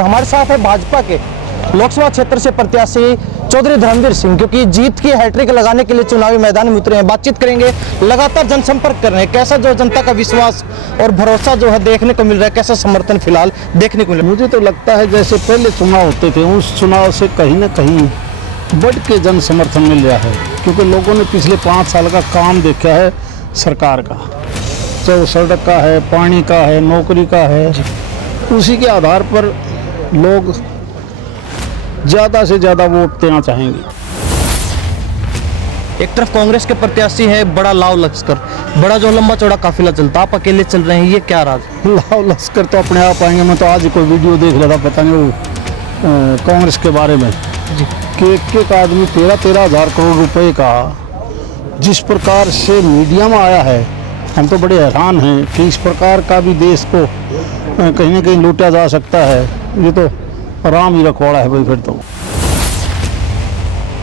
हमारे साथ है भाजपा के लोकसभा क्षेत्र से प्रत्याशी चौधरी धर्मवीर सिंह, क्योंकि जीत की हैट्रिक लगाने के लिए चुनावी मैदान में उतरे हैं। बातचीत करेंगे, लगातार जनसंपर्क कर रहे हैं। कैसा जो जनता का विश्वास और भरोसा जो है देखने को मिल रहा है, कैसा समर्थन फिलहाल देखने को मिल रहा है? मुझे तो लगता है जैसे पहले चुनाव होते थे उस चुनाव से कहीं ना कहीं बढ़ के जन समर्थन मिल रहा है, क्योंकि लोगों ने पिछले 5 साल का काम देखा है सरकार का, चाहे वो सड़क का है, पानी का है, नौकरी का है। उसी के आधार पर लोग ज़्यादा से ज़्यादा वोट देना चाहेंगे। एक तरफ कांग्रेस के प्रत्याशी है बड़ा लाव लश्कर, बड़ा जो लंबा चौड़ा काफिला चलता, आप अकेले चल रहे हैं, ये क्या राज? लाव लश्कर तो अपने आप आएंगे। मैं तो आज कोई वीडियो देख रहा था, पता नहीं वो कांग्रेस के बारे में जी, कि एक आदमी 13-13 हज़ार करोड़ रुपए का जिस प्रकार से मीडिया में आया है, हम तो बड़े हैरान हैं कि इस प्रकार का भी देश को कहीं ना कहीं लूटा जा सकता है। ये तो राम ही रखवाड़ा है भाई। फिर तो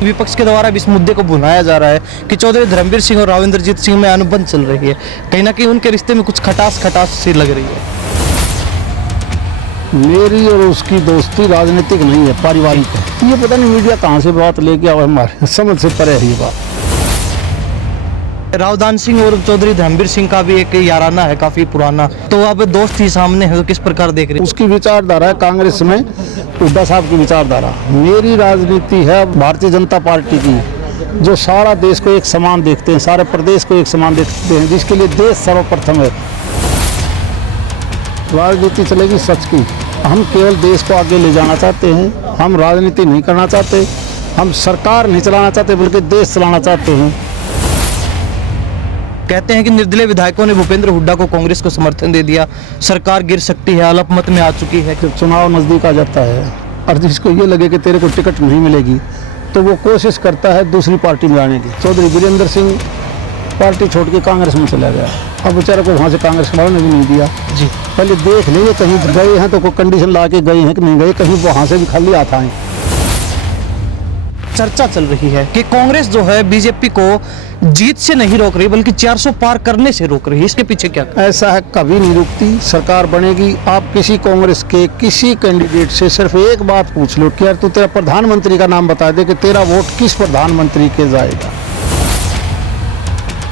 विपक्ष के द्वारा इस मुद्दे को भुनाया जा रहा है कि चौधरी धर्मवीर सिंह और राविंद्रजीत सिंह में अनुबंध चल रही है, कहीं ना कहीं उनके रिश्ते में कुछ खटास सी लग रही है। मेरी और उसकी दोस्ती राजनीतिक नहीं है, पारिवारिक है। ये पता नहीं मीडिया कहाँ से बात लेके आओ, हमारे समझ से परे है ये बात। रावदान सिंह और चौधरी धर्मवीर सिंह का भी एक याराना है काफी पुराना, तो अब दोस्त ही सामने है, तो किस प्रकार देख रहे हैं? उसकी विचारधारा है कांग्रेस में, हुड्डा साहब की विचारधारा। मेरी राजनीति है भारतीय जनता पार्टी की, जो सारा देश को एक समान देखते हैं, सारे प्रदेश को एक समान देखते हैं, जिसके लिए देश सर्वप्रथम है। राजनीति चलेगी सच की। हम केवल देश को आगे ले जाना चाहते हैं, हम राजनीति नहीं करना चाहते, हम सरकार नहीं चलाना चाहते, बल्कि देश चलाना चाहते हैं। कहते हैं कि निर्दलीय विधायकों ने भूपेंद्र हुड्डा को कांग्रेस को समर्थन दे दिया, सरकार गिर सकती है, अल्पमत में आ चुकी है। जब चुनाव नज़दीक आ जाता है और जिसको ये लगे कि तेरे को टिकट नहीं मिलेगी, तो वो कोशिश करता है दूसरी पार्टी में जाने की। चौधरी वीरेंद्र सिंह पार्टी छोड़ के कांग्रेस में चला गया। अब बेचारे को वहाँ से कांग्रेस वालों ने भी नहीं दिया जी। पहले देख लेंगे कहीं गए हैं तो कोई कंडीशन ला के गए हैं कि नहीं गए, कहीं वहाँ से भी खाली हाथ आए। चर्चा चल रही है कि कांग्रेस जो है बीजेपी को जीत से नहीं रोक रही, बल्कि 400 पार करने से रोक रही है। इसके पीछे क्या? ऐसा है, कभी नहीं रुकती। सरकार बनेगी। आप किसी कांग्रेस के किसी कैंडिडेट से सिर्फ एक बात पूछ लो कि यार तू तेरा प्रधानमंत्री का नाम बता दे कि तेरा वोट किस प्रधानमंत्री के जाएगा।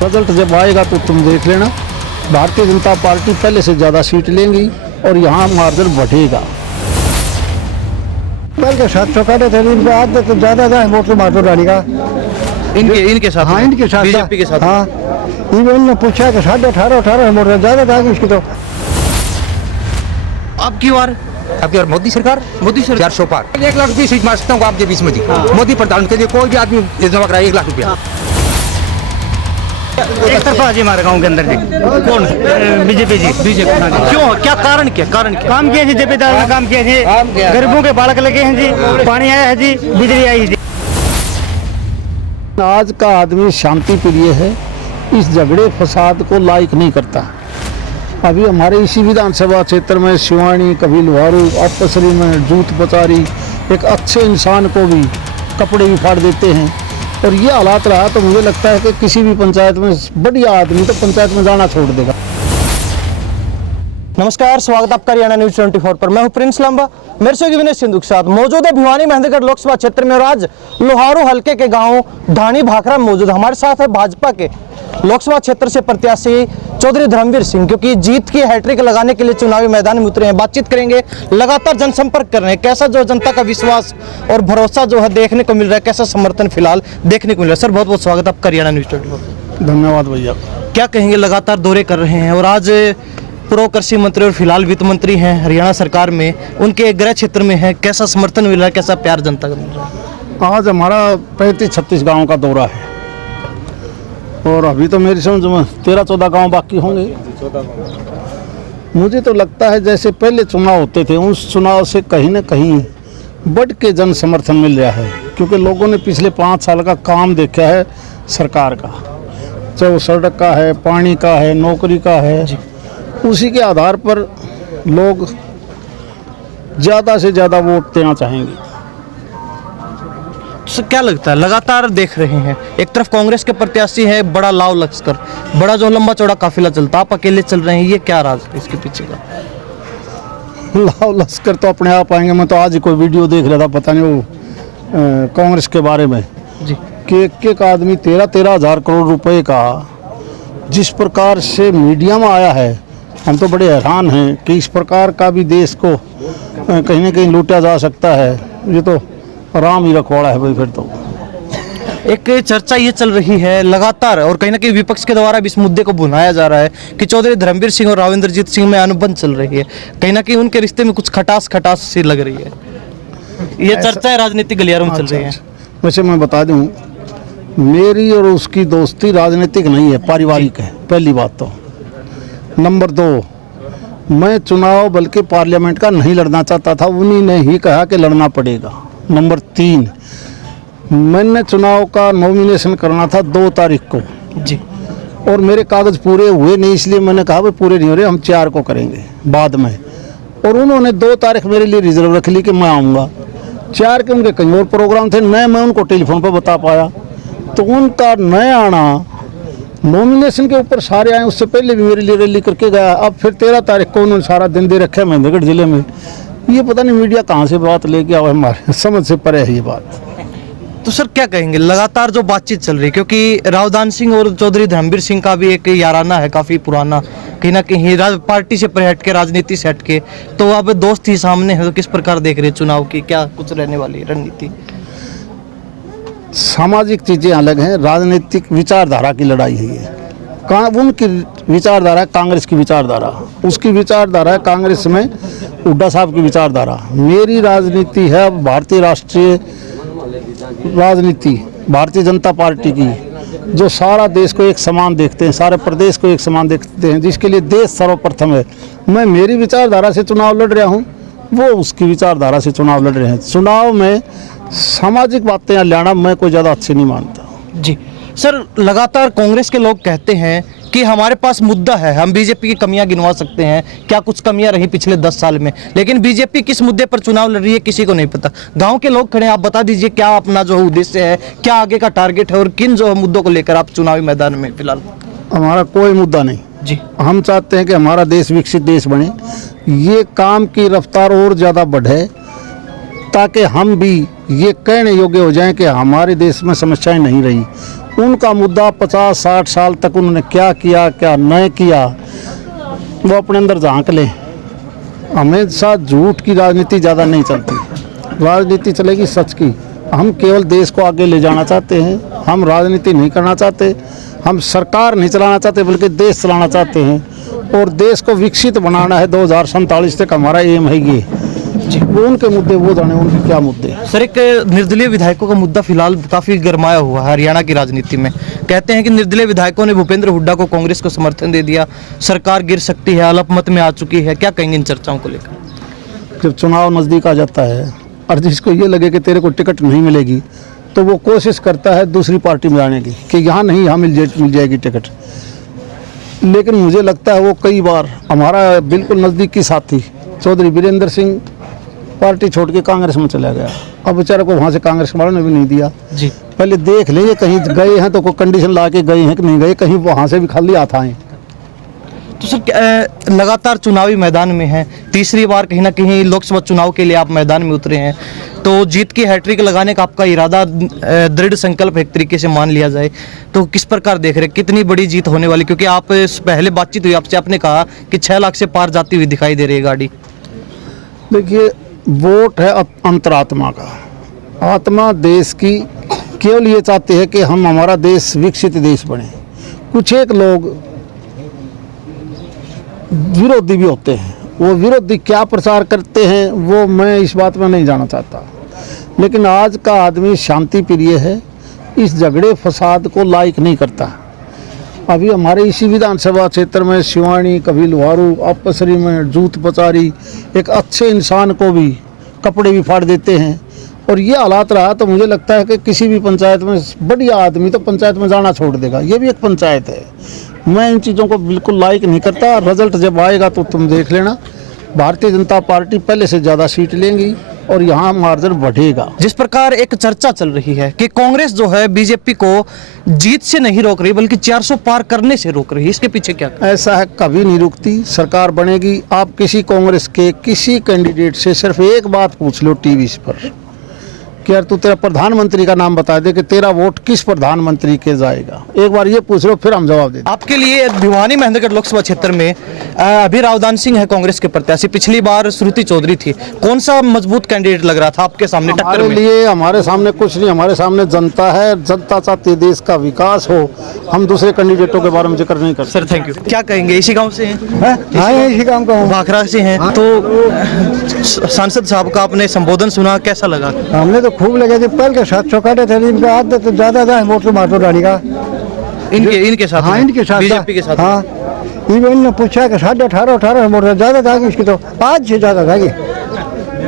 रिजल्ट जब आएगा तो तुम देख लेना, भारतीय जनता पार्टी पहले से ज़्यादा सीट लेंगी और यहाँ मार्जिन बढ़ेगा। के साथ चौकाटे थे, इन पे आते तो ज़्यादा वोट मार्जिन डालेगा इनके साथ। हाँ, इनके साथ बीजेपी के साथ। हाँ, इन्होंने पूछा कि 18.5 वोट ज़्यादा था इसकी। तो अब की बार मोदी सरकार 400 पार 1 लाख रुपये सीट मार सकता हूँ आपके बीच में जी। मोदी प्रधान के लिए कोई भी आदमी जमा कराए 1 लाख रुपया। एक तरफा जी हमारे गांव के अंदर जी। कौन? बीजेपी जी। क्यों? क्या कारण? क्या काम किया जी, जेबीदार ने काम किया जी, गरीबों के बालक लगे हैं जी, पानी आया है जी, बिजली आई है जी। आज का आदमी शांति प्रिय है, इस झगड़े फसाद को लाइक नहीं करता। अभी हमारे इसी विधानसभा क्षेत्र में शिवानी, कभी लोहारू, आपसरी में जूत पचारी, एक अच्छे इंसान को भी कपड़े भी फाड़ देते हैं। और ये हालात रहा तो मुझे लगता है कि किसी भी पंचायत में बढ़िया आदमी तो पंचायत में जाना छोड़ देगा। नमस्कार, स्वागत आपका हरियाणा न्यूज 24 पर। मैं हूं प्रिंस लांबा, मेरे से विनय सिंधु के साथ मौजूद है भिवानी महेंद्रगढ़ लोकसभा क्षेत्र में और आज लोहारू हल्के के गांव ढाणी भाखड़ा में मौजूद। हमारे साथ है भाजपा के लोकसभा क्षेत्र से प्रत्याशी चौधरी धर्मवीर सिंह, क्योंकि जीत की हैट्रिक लगाने के लिए चुनावी मैदान में उतरे हैं। बातचीत करेंगे, लगातार जनसंपर्क कर रहे हैं। कैसा जो जनता का विश्वास और भरोसा जो है देखने को मिल रहा है, कैसा समर्थन फिलहाल देखने को मिल रहा है? सर, बहुत बहुत स्वागत आपका हरियाणा न्यूज 24। धन्यवाद भैया। क्या कहेंगे, लगातार दौरे कर रहे हैं और आज पूर्व कृषि मंत्री और फिलहाल वित्त मंत्री हैं हरियाणा सरकार में, उनके गृह क्षेत्र में है, कैसा समर्थन मिल रहा है, कैसा प्यार जनता का मिल रहा है? आज हमारा 35-36 गाँव का दौरा है और अभी तो मेरी समझ में 13-14 गांव बाकी होंगे। मुझे तो लगता है जैसे पहले चुनाव होते थे उस चुनाव से कहीं ना कहीं बढ़ के जन समर्थन मिल रहा है, क्योंकि लोगों ने पिछले 5 साल का काम देखा है सरकार का, चाहे वो सड़क का है, पानी का है, नौकरी का है। उसी के आधार पर लोग ज़्यादा से ज़्यादा वोट देना चाहेंगे। तो क्या लगता है, लगातार देख रहे हैं एक तरफ कांग्रेस के प्रत्याशी है बड़ा लाव लश्कर, बड़ा जो लंबा चौड़ा काफिला चलता, आप अकेले चल रहे हैं, ये क्या राज है इसके पीछे का? लाव लश्कर तो अपने आप आएंगे। मैं तो आज ही कोई वीडियो देख रहा था, पता नहीं वो कांग्रेस के बारे में जी कि एक आदमी 13-13 हज़ार करोड़ रुपए का जिस प्रकार से मीडिया में आया है, हम तो बड़े हैरान हैं कि इस प्रकार का भी देश को कहीं ना कहीं लूटा जा सकता है। ये तो राम ही रखवाड़ा है भाई। फिर तो एक चर्चा ये चल रही है लगातार और कहीं ना कहीं विपक्ष के द्वारा भी इस मुद्दे को भुनाया जा रहा है कि चौधरी धर्मवीर सिंह और राविंद्रजीत सिंह में अनुबंध चल रही है, कहीं ना कहीं उनके रिश्ते में कुछ खटास सी लग रही है। ये चर्चा है राजनीतिक गलियारों में चल रही है। वैसे मैं बता दूं, मेरी और उसकी दोस्ती राजनीतिक नहीं है, पारिवारिक है। पहली बात तो। नंबर 2, मैं चुनाव बल्कि पार्लियामेंट का नहीं लड़ना चाहता था, उन्हीं ने ही कहा कि लड़ना पड़ेगा। नंबर 3, मैंने चुनाव का नॉमिनेशन करना था 2 तारीख को जी, और मेरे कागज़ पूरे हुए नहीं, इसलिए मैंने कहा भाई पूरे नहीं हो रहे, हम 4 को करेंगे बाद में। और उन्होंने 2 तारीख मेरे लिए रिजर्व रख ली कि मैं आऊँगा। 4 के उनके कहीं और प्रोग्राम थे, न मैं उनको टेलीफोन पर बता पाया। तो उनका नया आना नॉमिनेशन के ऊपर सारे आए, उससे पहले भी मेरे लिए रैली करके गया। अब फिर 13 तारीख को उन्होंने सारा दिन दे रखा है महेंद्रगढ़ जिले में। ये पता नहीं मीडिया कहाँ से बात लेके आओ, हमारे समझ से परे है ये बात। तो सर क्या कहेंगे, लगातार जो बातचीत चल रही है, क्योंकि रावदान सिंह और चौधरी धर्मवीर सिंह का भी एक याराना है काफ़ी पुराना, कहीं ना कहीं पार्टी से हट के, राजनीति से हट के, तो अब दोस्त ही सामने है। तो किस प्रकार देख रहे हैं चुनाव की, क्या कुछ रहने वाली रणनीति? सामाजिक चीज़ें अलग हैं, राजनीतिक विचारधारा की लड़ाई है ये। उनकी विचारधारा है कांग्रेस की विचारधारा, उसकी विचारधारा है कांग्रेस में हुड्डा साहब की विचारधारा। मेरी राजनीति है भारतीय राष्ट्रीय राजनीति, भारतीय जनता पार्टी की, जो सारा देश को एक समान देखते हैं, सारे प्रदेश को एक समान देखते हैं, जिसके लिए देश सर्वप्रथम है। मैं मेरी विचारधारा से चुनाव लड़ रहा हूँ, वो उसकी विचारधारा से चुनाव लड़ रहे हैं। चुनाव में सामाजिक बातें लाना मैं कोई ज़्यादा अच्छी नहीं मानता। जी सर, लगातार कांग्रेस के लोग कहते हैं कि हमारे पास मुद्दा है, हम बीजेपी की कमियां गिनवा सकते हैं, क्या कुछ कमियां रही पिछले 10 साल में, लेकिन बीजेपी किस मुद्दे पर चुनाव लड़ रही है किसी को नहीं पता। गांव के लोग खड़े हैं, आप बता दीजिए क्या अपना जो उद्देश्य है, क्या आगे का टारगेट है और किन जो मुद्दों को लेकर आप चुनावी मैदान में फिलहाल? हमारा कोई मुद्दा नहीं जी, हम चाहते हैं कि हमारा देश विकसित देश बने, ये काम की रफ्तार और ज़्यादा बढ़े, ताकि हम भी ये कहने योग्य हो जाएं कि हमारे देश में समस्याएं नहीं रही। उनका मुद्दा 50-60 साल तक उन्होंने क्या किया क्या नहीं किया, वो अपने अंदर झांक लें। हमेशा झूठ की राजनीति ज़्यादा नहीं चलती, राजनीति चलेगी सच की। हम केवल देश को आगे ले जाना चाहते हैं, हम राजनीति नहीं करना चाहते, हम सरकार नहीं चलाना चाहते, बल्कि देश चलाना चाहते हैं और देश को विकसित बनाना है। 2047 तक हमारा एम है ये। वो उनके मुद्दे वो जाने उनके क्या मुद्दे। सर, एक निर्दलीय विधायकों का मुद्दा फिलहाल काफी गरमाया हुआ है हरियाणा की राजनीति में। कहते हैं कि निर्दलीय विधायकों ने भूपेंद्र हुड्डा को कांग्रेस को समर्थन दे दिया, सरकार गिर सकती है, अल्पमत में आ चुकी है। क्या कहेंगे इन चर्चाओं को लेकर? जब चुनाव नज़दीक आ जाता है और जिसको ये लगे कि तेरे को टिकट नहीं मिलेगी, तो वो कोशिश करता है दूसरी पार्टी में जाने की कि यहाँ नहीं, यहाँ मिल जाएगी टिकट। लेकिन मुझे लगता है वो कई बार हमारा बिल्कुल नज़दीकी साथी चौधरी वीरेंद्र सिंह पार्टी छोड़ के कांग्रेस में चला गया। अब बेचारे को वहाँ से कांग्रेस वालों ने भी नहीं दिया। जी, पहले देख लेंगे कहीं गए हैं तो कोई कंडीशन ला के गए हैं कि नहीं गए, कहीं वहाँ से भी खाली हाथ आए। तो सर लगातार चुनावी मैदान में है, तीसरी बार कहीं ना कहीं लोकसभा चुनाव के लिए आप मैदान में उतरे हैं, तो जीत की हैट्रिक लगाने का आपका इरादा दृढ़ संकल्प एक तरीके से मान लिया जाए, तो किस प्रकार देख रहे हैं, कितनी बड़ी जीत होने वाली? क्योंकि आप पहले बातचीत हुई आपसे, आपने कहा कि 6 लाख से पार जाती हुई दिखाई दे रही है गाड़ी। देखिए, वोट है अंतरात्मा का, आत्मा देश की केवल ये चाहते हैं कि हम हमारा देश विकसित देश बने। कुछ एक लोग विरोधी भी होते हैं, वो विरोधी क्या प्रचार करते हैं वो मैं इस बात में नहीं जाना चाहता। लेकिन आज का आदमी शांति प्रिय है, इस झगड़े फसाद को लाइक नहीं करता। अभी हमारे इसी विधानसभा क्षेत्र में शिवानी, कभी लोहारू, आपसरी में जूत पचारी, एक अच्छे इंसान को भी कपड़े भी फाड़ देते हैं। और ये हालात रहा तो मुझे लगता है कि किसी भी पंचायत में बढ़िया आदमी तो पंचायत में जाना छोड़ देगा। ये भी एक पंचायत है। मैं इन चीज़ों को बिल्कुल लाइक नहीं करता। रिजल्ट जब आएगा तो तुम देख लेना, भारतीय जनता पार्टी पहले से ज़्यादा सीट लेंगी और यहाँ मार्जिन बढ़ेगा। जिस प्रकार एक चर्चा चल रही है कि कांग्रेस जो है बीजेपी को जीत से नहीं रोक रही बल्कि 400 पार करने से रोक रही है, इसके पीछे क्या? ऐसा है, कभी नहीं रुकती। सरकार बनेगी, आप किसी कांग्रेस के किसी कैंडिडेट से सिर्फ एक बात पूछ लो टीवी पर कि यार तू तेरा प्रधानमंत्री का नाम बता दे कि तेरा वोट किस प्रधानमंत्री के जाएगा। एक बार ये पूछ लो, फिर हम जवाब दे दें। आपके लिए भिवानी महेंद्रगढ़ लोकसभा क्षेत्र में अभी रावदान सिंह है कांग्रेस के प्रत्याशी, पिछली बार श्रुति चौधरी थी। कौन सा मजबूत कैंडिडेट लग रहा था आपके सामने टक्कर हमारे में? लिए, हमारे सामने कुछ नहीं, हमारे सामने जनता है। जनता चाहती है देश का विकास हो। हम दूसरे कैंडिडेटों के बारे में जिक्र नहीं करते। Sir thank you. क्या कहेंगे, इसी गांव से हैं? हाँ इसी काम का हूँ। भाखरा से हैं। तो सांसद साहब का आपने संबोधन सुना, कैसा लगा? हमने तो खूब लगे थे, पहले के 700 काटे थे, इनका आदत तो ज्यादा था वोट तो मारतो डाली का। इनके साथ हाँ में? इनके साथ बीजेपी के साथ में? हाँ इन्होंने पूछा कि 18.5 वोट ज्यादा था कि इसकी, तो आज से ज्यादा था कि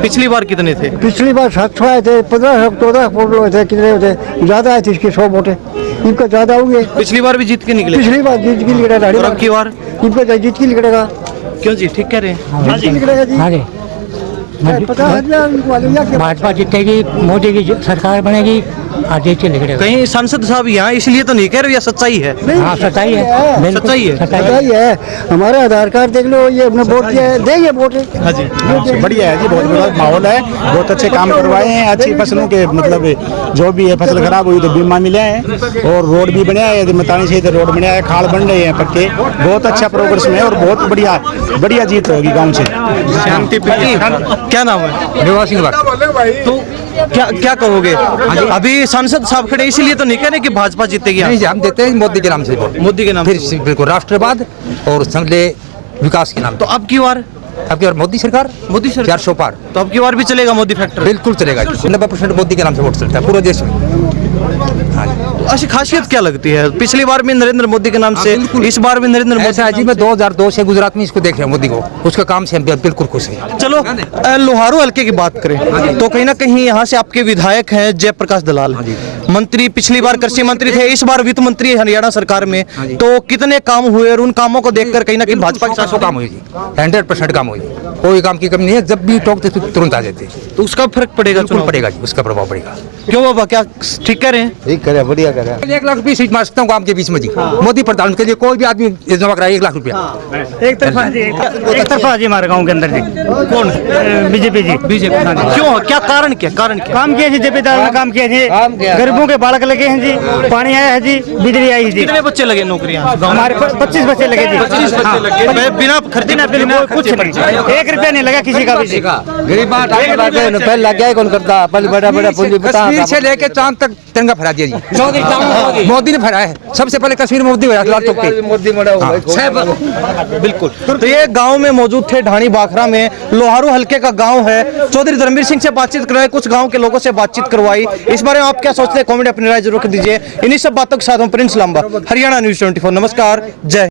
पिछली बार कितने थे? पिछली बार 700 आए थे, 15-14 वोट थे, कितने थे ज्यादा आए थे इसके 100 वोटे, इनका ज्यादा हुए। पिछली बार भी जीत के निकले, पिछली बार जीत की निकलेगा, और अब की बार इनको जीत की निकलेगा। क्यों जी, ठीक कह रहे हैं? जीत की निकलेगा जी। हाँ जी, पता है इनको वाले या क्या? भाजपा जीतेगी, मोदी की सरकार बनेगी, आगे चले गए। कहीं सांसद साहब यहाँ इसलिए तो नहीं कह रहे, या सच्चाई है? हाँ सच्चाई है, बिल्कुल सच्चाई है। पता ही है, हमारा आधार कार्ड देख लो, ये अपने वोट दिया है, देंगे वोट। हाँ जी, बढ़िया है जी, बहुत बड़ा माहौल है, बहुत अच्छे काम करवाए हैं। अच्छी फसलों के मतलब जो भी है, फसल खराब हुई तो बीमा मिला है, और रोड भी बना है, यदि मतानी से रोड बना है, खाल बन रहे हैं पक्के, बहुत अच्छा प्रोग्रेस में है और बहुत बढ़िया बढ़िया जीत होगी गाँव से। शांति प्रिय। क्या नाम है? विवाह सिंह बात। तो क्या क्या कहोगे? अभी सांसद साहब खड़े इसलिए तो नहीं कह रहे कि भाजपा जीतेगी? नहीं जी, हम देते हैं मोदी के नाम से वोट, मोदी के नाम फिर से। बिल्कुल राष्ट्रवाद और समझे विकास के नाम। तो अब की बार? अब की बार मोदी सरकार, मोदी सरकार 400 पार तो अब की बार भी चलेगा मोदी फैक्टर? बिल्कुल चलेगा। 90% मोदी के नाम से वोट चलता है पूरे देश में। हाँ जी, तो ऐसी खासियत क्या लगती है? पिछली बार भी नरेंद्र मोदी के नाम से, इस बार भी नरेंद्र मोदी ऐसा है जी, मैं 2002 से गुजरात में इसको देख रहा हूँ मोदी को, उसका काम से हम बिल्कुल खुश हैं। चलो लोहारू हल्के की बात करें तो कहीं ना कहीं यहाँ से आपके विधायक हैं जयप्रकाश दलाल, मंत्री पिछली बार कृषि मंत्री थे, इस बार वित्त मंत्री हरियाणा सरकार में। तो कितने काम हुए और उन कामों को देखकर कहीं ना कहीं भाजपा के साथ काम हुई जी, 100% काम हुई, कोई काम की कमी नहीं है। जब भी टोकते तुरंत आ जाते, तो उसका फर्क पड़ेगा? बिल्कुल चुनाव पड़ेगा जी, उसका प्रभाव पड़ेगा। क्यों बाबा, क्या ठीक कह रहे हैं? ठीक करे, बढ़िया करे। 1 लाख रुपये सीट मार सकता हूँ गाँव के बीच में जी, मोदी प्रधान के लिए कोई भी आदमी जमा कराए 1 लाख रुपया। एक तरफा जी, एक तरफा जी हमारे गाँव के अंदर जी। कौन? बीजेपी जी। बीजेपी। क्यों, क्या कारण, क्या कारण क्या? काम किए जी, जेपीदार ने काम किए जी, गरीबों के बालक लगे हैं जी, पानी आया है जी, बिजली आई है जी। कितने बच्चे लगे नौकरियां? हमारे 25 बच्चे लगे जी। 25 बच्चे लगे बिना खर्चे बिना बिल कुछ नहीं, 1 रुपया नहीं लगा किसी का भी जी। पहले लग गया कौन करता, पहले बड़ा बड़ा पूंजी कश्मीर से लेके चांद तक तिरंगा फहरा दिया जी, मोदी ने फहराया है। सबसे पहले कश्मीर में मोदी फहराया लाल चौक पे। बिल्कुल। तो ये गांव में मौजूद थे, ढाणी भाखरा में, लोहारू हल्के का गांव है। चौधरी धर्मवीर सिंह से बातचीत करवाई, कुछ गांव के लोगों से बातचीत करवाई। इस बारे में आप क्या सोचते हैं, कमेंट अपनी राय जरूर दीजिए। इन्हीं सब बातों के साथ हम प्रिंस लांबा, हरियाणा न्यूज़ 24। नमस्कार, जय।